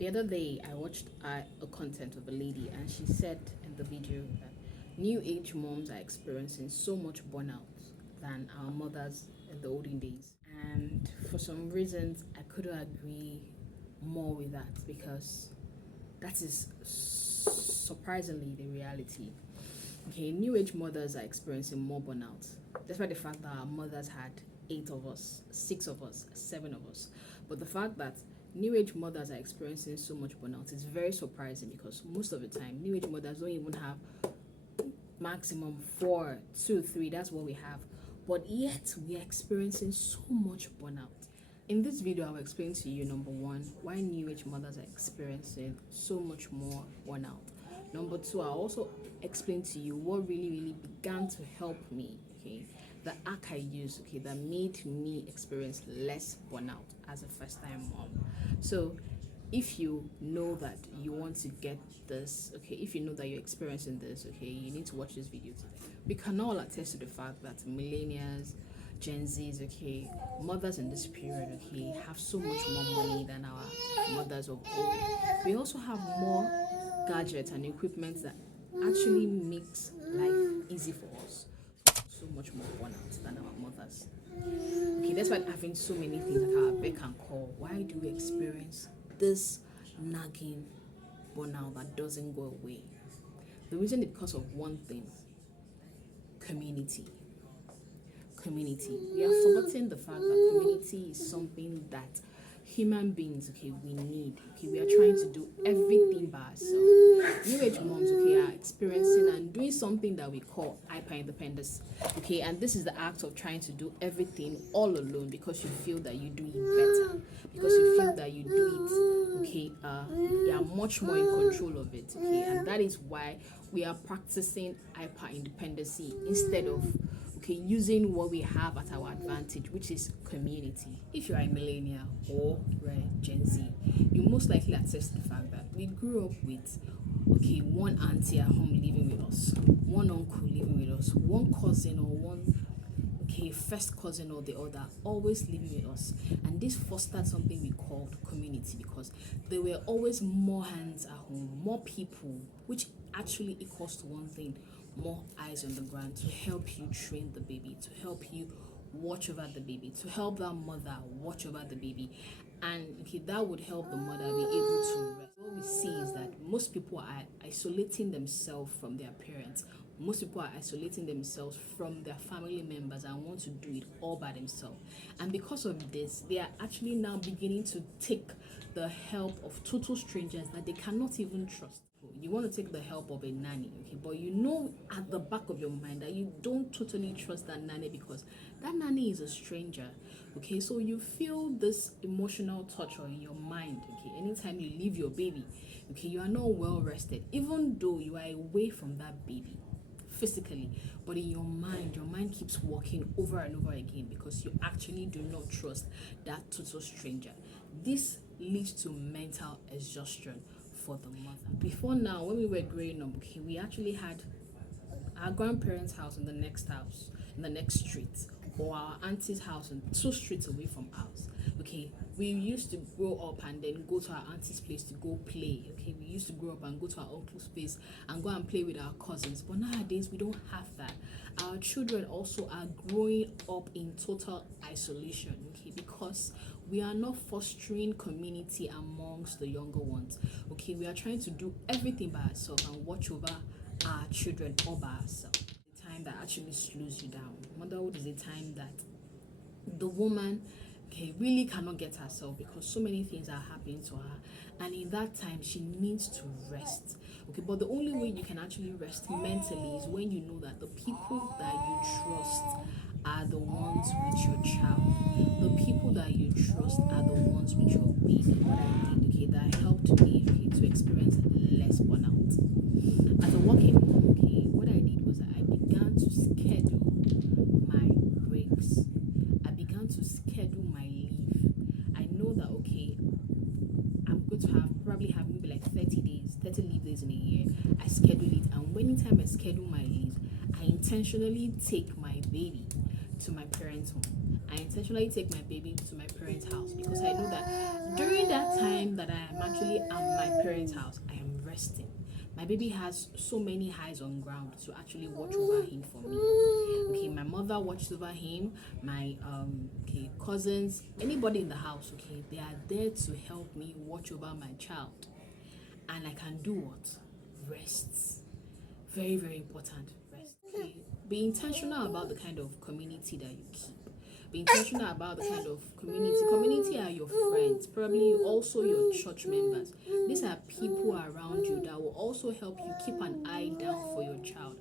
The other day, I watched a content of a lady, and she said in the video that new age moms are experiencing so much burnout than our mothers in the olden days. And for some reasons, I couldn't agree more with that because that is surprisingly the reality. Okay, new age mothers are experiencing more burnout, despite the fact that our mothers had 8 of us, 6 of us, 7 of us. But the fact that new age mothers are experiencing so much burnout is very surprising because most of the time, new age mothers don't even have maximum 4, 2, 3. That's what we have. But yet, we are experiencing so much burnout. In this video, I will explain to you number one, why new age mothers are experiencing so much more burnout. Number two, I'll also explain to you what really began to help me, okay, the act I used, okay, that made me experience less burnout as a first time mom. So if you know that you want to get this, okay, if you know that you're experiencing this, okay, you need to watch this video today. We can all attest to the fact that millennials, Gen Zs, okay, mothers in this period, okay, have so much more money than our mothers of old. We also have more gadgets and equipment that actually makes life easy for us. So much more burnout than our mothers. Okay, despite having so many things at our beck and call, why do we experience this nagging burnout that doesn't go away? The reason is because of one thing: community. Community. We are forgetting the fact that community is something that human beings, okay, we need. Okay, we are trying to do everything by ourselves. New age moms, okay, are experiencing and doing something that we call hyper independence. Okay, and this is the act of trying to do everything all alone because you feel that you do it better, because you feel that you do it, okay, you are much more in control of it. Okay, and that is why we are practicing hyper independency instead of, okay, using what we have at our advantage, which is community. If you are a millennial or you're a Gen Z, you most likely attest to the fact that we grew up with, okay, one auntie at home living with us, one uncle living with us, one cousin or one, okay, first cousin or the other always living with us. And this fostered something we called community because there were always more hands at home, more people, which actually equals to one thing: more eyes on the ground to help you train the baby, to help you watch over the baby, to help that mother watch over the baby. And okay, that would help the mother be able to rest. What we see is that most people are isolating themselves from their parents. Most people are isolating themselves from their family members and want to do it all by themselves. And because of this, they are actually now beginning to take the help of total strangers that they cannot even trust. You want to take the help of a nanny, okay, but you know at the back of your mind that you don't totally trust that nanny because that nanny is a stranger, okay. So you feel this emotional torture in your mind, okay, anytime you leave your baby, okay. You are not well rested, even though you are away from that baby physically, but in your mind keeps working over and over again because you actually do not trust that total stranger. This leads to mental exhaustion for the mother. Before now, when we were growing up, okay, we actually had our grandparents' house in the next house, in the next street, or our auntie's house in 2 streets away from ours. Okay, we used to grow up and then go to our auntie's place to go play. Okay, we used to grow up and go to our uncle's place and go and play with our cousins. But nowadays, we don't have that. Our children also are growing up in total isolation. Okay, because we are not fostering community amongst the younger ones. Okay, we are trying to do everything by ourselves and watch over our children all by ourselves. The time that actually slows you down. Motherhood is a time that the woman, okay, really cannot get herself because so many things are happening to her, and in that time she needs to rest. Okay, but the only way you can actually rest mentally is when you know that the people that you trust are the ones with your child. The people that you trust are the ones with your baby. What I did, okay, that helped me, okay, to experience less burnout. As a working mom, okay, what I did was that I began to schedule my breaks. I began to schedule my leave. I know that, okay, I'm going to probably have maybe like 30 days, 30 leave days in a year. I schedule it, and anytime I schedule my leave, I intentionally take my baby to my parents' home. I intentionally take my baby to my parents' house because I know that during that time that I am actually am my parents' house, I am resting. My baby has so many eyes on ground to actually watch over him for me. Okay, my mother watches over him, my cousins, anybody in the house, okay, they are there to help me watch over my child. And I can do what? Rest. Very, very important. Rest. Okay. Be intentional about the kind of community that you keep. Be intentional about the kind of community. Community are your friends, probably also your church members. These are people around you that will also help you keep an eye down for your child.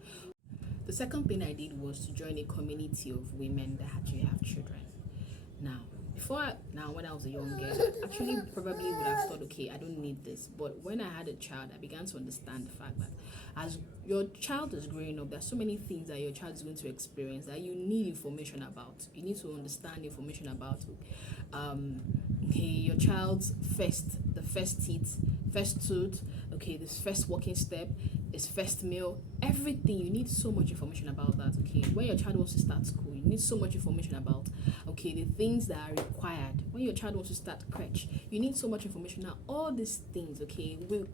The second thing I did was to join a community of women that actually have children. Now, when I was a young girl, I actually probably would have thought, okay, I don't need this. But when I had a child, I began to understand the fact that as your child is growing up, there's so many things that your child is going to experience that you need information about. You need to understand information about your child's first teeth, first tooth, okay, this first walking step, his first meal, everything. You need so much information about that. Okay, when your child wants to start school, you need so much information about the things that are required. When your child wants to start crèche, you need so much information. Now all these things will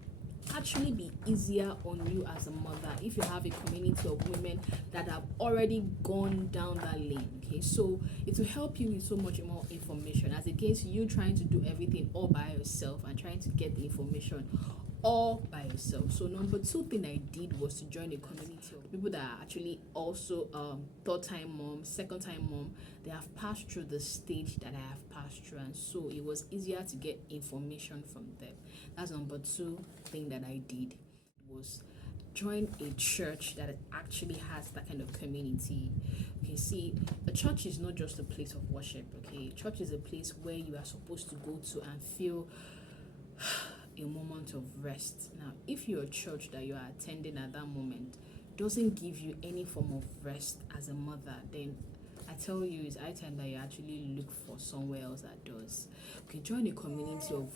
actually be easier on you as a mother if you have a community of women that have already gone down that lane. Okay, so it will help you with so much more information as against you trying to do everything all by yourself and trying to get the information all by yourself. So number 2 thing I did was to join a community of people that are actually also third time mom, second time mom. They have passed through the stage that I have passed through, and so it was easier to get information from them. That's number 2 thing that I did, was join a church that actually has that kind of community. Okay, see, a church is not just a place of worship. Okay, church is a place where you are supposed to go to and feel a moment of rest. Now, if your church that you are attending at that moment doesn't give you any form of rest as a mother, then I tell you, it's high time that you actually look for somewhere else that does. Okay, join a community of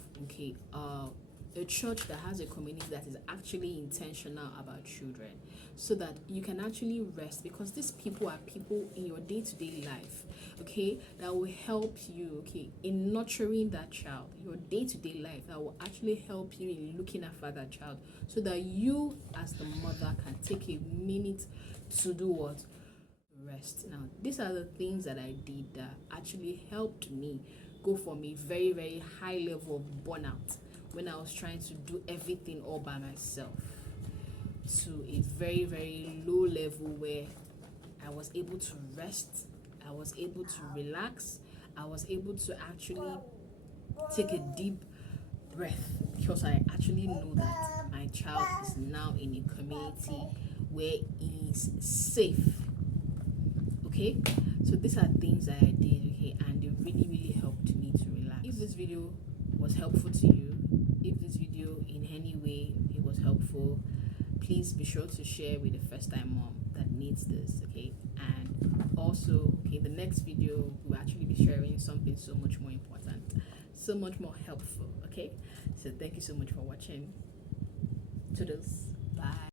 a church that has a community that is actually intentional about children, so that you can actually rest, because these people are people in your day-to-day life, okay, that will help you, okay, in nurturing that child, your day-to-day life, that will actually help you in looking after that child, so that you as the mother can take a minute to do what? Rest. Now, these are the things that I did that actually helped me go from a very, very high level of burnout when I was trying to do everything all by myself to a very, very low level where I was able to rest, I was able to relax, I was able to actually take a deep breath, because I actually know that my child is now in a community where he is safe. Okay, so these are things that I did, okay, and they really, really helped me to relax. If this video was helpful to you, if this video in any way it was helpful, please be sure to share with the first time mom that needs this, okay? And also, okay, the next video we'll actually be sharing something so much more important, so much more helpful, okay? So thank you so much for watching. Toodles. Bye.